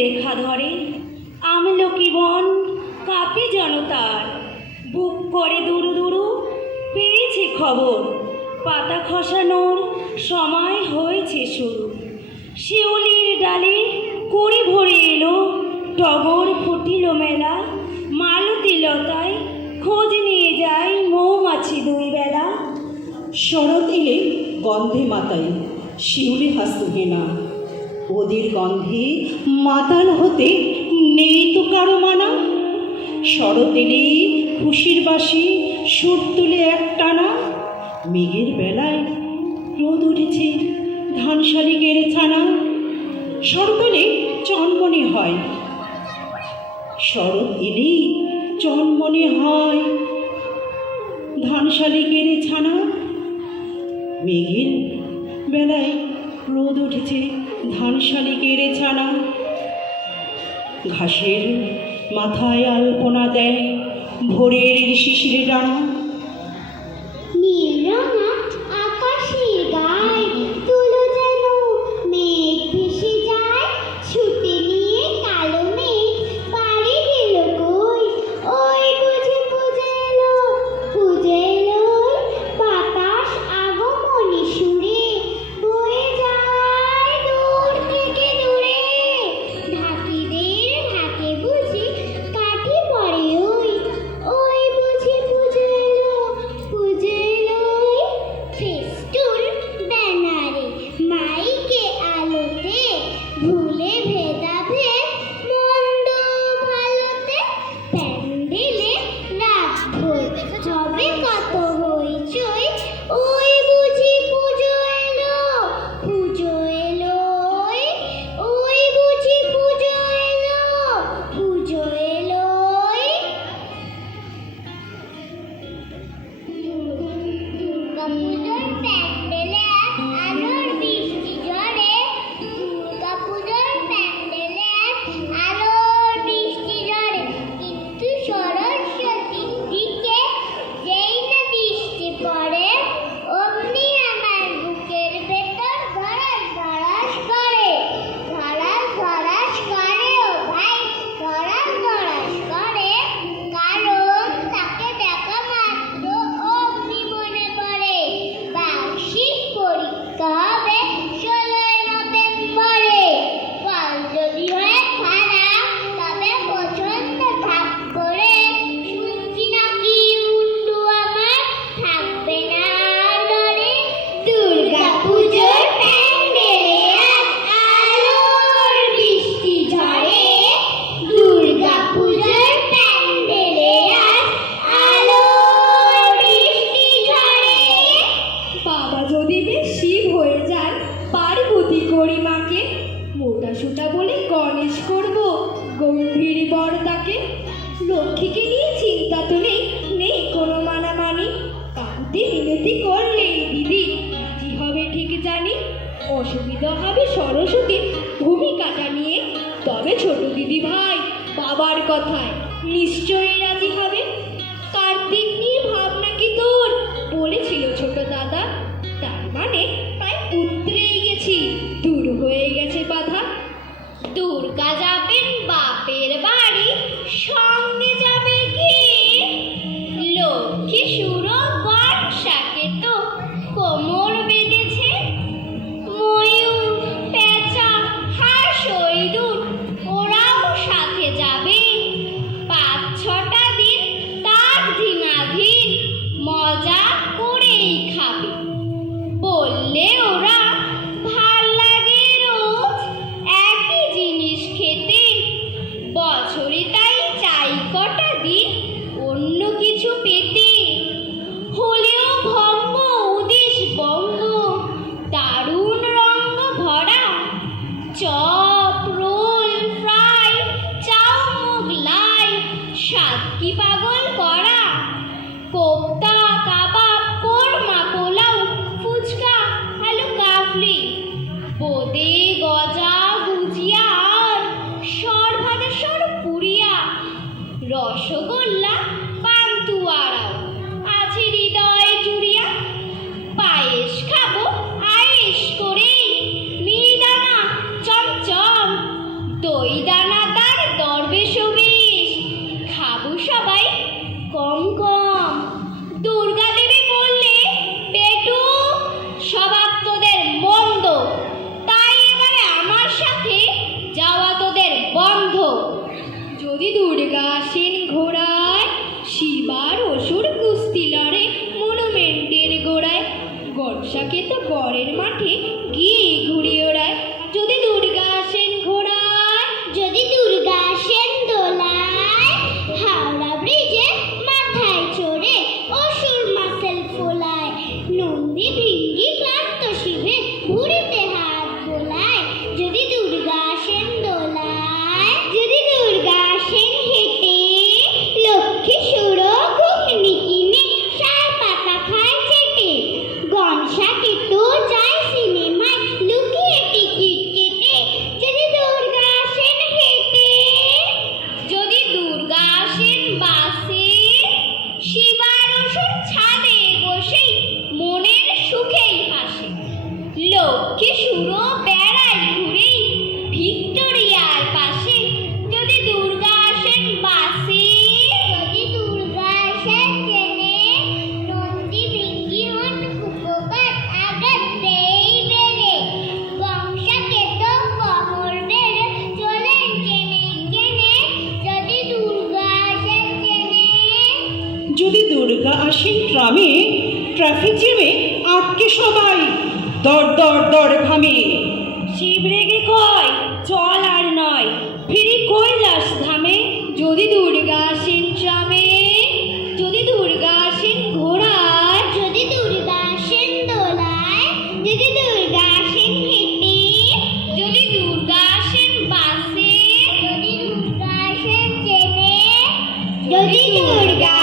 রেখা ধরে আমলকি বন কাঁপে জনতার, বুক করে দুরু দুরু পেয়েছে খবর, পাতা খসানোর সময় হয়েছে শুরু। শিউলির ডালে কুড়ি ভরে এলো, টগর ফুটিল মেলা, মালতী লতায় খোঁজ নিয়ে যায় মৌমাছি দুই বেলা। শরৎ এলে গন্ধে মাতাই শিউলি হাসুহে না, ওদের গন্ধে মাতাল হতে নেই তো কারো মানা। শরৎ এলে খুশির বাসি সুর তুলে একটানা, মেঘের বেলায় রোদ উঠেছে ধান শালিকের ছানা। শরৎ এলে চনমনে হয়, শরৎ এলেই চনমনে হয় ধান শালিকের ছানা। মেঘের বেলায় রোদ উঠেছে ধান শালিকের ছানা। ঘাসের মাথায় আলপনা দেয় ভোরের শিশির ডানা। নীলরঙা আকাশের গায়ে তুলো যেন মেঘ ভেসে যায়, ছুটে নিয়ে কালো মেঘ পাড়ি দিল কই। ওই বুঝি পুজো এলো, পুজো এলো, বাতাস আগমনী সুরে বয়ে যায় দূর থেকে দূরে। ঢাকিদের ঢাকে বুঝি কাঠি পড়ে ওই, ওই বুঝি পুজো এলো, পুজো এলো। ফেস্টুন ব্যানারে মাইকে আলোতে ভুলে ভেদাভেদ মন্দ ভালোতে, প্যান্ডেলে রাত ভোর হবে কত হইচই। ওই বুঝি পুজো এলো, পুজো এলো, ওই বুঝি পুজো এলো, পুজো এলো। দুর্গাপুজোর প্যান্ডেলে আলোর বৃষ্টি ঝরে, দুর্গাপুজোর প্যান্ডেলে আলোর বৃষ্টি ঝরে, কিন্তু সরস্বতীর দিকে যেই না দৃষ্টি পড়ে, অমনি আমার বুকের ভেতর ধড়াস ধড়াস করে, ধড়াস ধড়াস করে ও ভাই, ধড়াস ধড়াস করে। কারণ তাকে দেখা মাত্র অমনি মনে পড়ে বার্ষিক পরীক্ষা হবে 16ই নভেম্বরে। ফল যদি হয় খারাপ তবে প্রচন্ড ভাব করে, শুনছি নাকি মুন্ডু আমার থাকবে না নড়ে। দুর্গাপুজোর প্যান্ডেলে আজ আলোর বৃষ্টি ঝরে, দুর্গাপুজোর প্যান্ডেলে আজ আলোর বৃষ্টি ঝরে। বাবা যদি বেশ শিব হয়ে যায়, পার্বতী করি মাকে, মোটা সোটা বলে গণেশ করব গম্ভীর বর তাকে। লক্ষ্মীকে নিয়ে চিন্তা তো নেই, নেই কোনো মানামানি, কাকুতি মিনতি করলেই দিদি রাজি হবে ঠিক জানি। অসুবিধা হবে সরস্বতীর ভূমিকাটা নিয়ে, তবে ছোট দিদি ভাই বাবার কথায় নিশ্চয়ই রাজি হবে। কার্তিক নিয়ে ভাবনা কি তোর বলেছিল ছোট দাদা, তার মানে প্রায় উতরেই গেছি, দূর হয়ে গেছে বাধা। দুর্গা যাবেন বাপের বাড়ি, সঙ্গে যাবে কি লক্ষ্মী সুরো বর্ষাকে তো কোমর বেঁধেছে। ময়ূর, পেঁচা, হাঁস, ইঁদুর ওরাও সাথে যাবে। 5-6টা দিন তার দিনাধীন মজা করেই খাবে। বললে ওরা ভাল লাগে রোজ একই জিনিস খেতে, বছরে তাই চাই কটা দিন অন্য কিছু পেতে। হলেও ভঙ্গ উদেশ বঙ্গ, দারুণ রঙ্গ ভরা, চপ, রোল, ফ্রাই, চাউ, মোগলাই, স্বাদ কি পাগল করা। কোপ্তা, কাবাব, কোরমা, পোলাও, ফুচকা, আলু কাফলি, বোঁদে, গজা, গুজিয়া আর সর ভাজা সর পুরিয়া, রসগোল্লা, পান্তুয়ারাও আছে হৃদয় জুড়িয়া। পায়েস খাবো আয়েস করে, মিহিদানা চমচম, দই আসেন ট্রামে, ট্রাফিক জ্যামে আটকে সবাই দর দর দর ঘামে। শিব রেগে কয় চল আর নয়, ফিরি কৈলাস ধামে। যদি দুর্গা আসেন ট্রামে, যদি দুর্গা আসেন ঘোড়ায়, যদি দুর্গা আসেন দোলায়, যদি দুর্গা আসেন হেঁটে, যদি দুর্গা আসেন বাসে, যদি দুর্গা আসেন ট্রেনে, যদি দুর্গা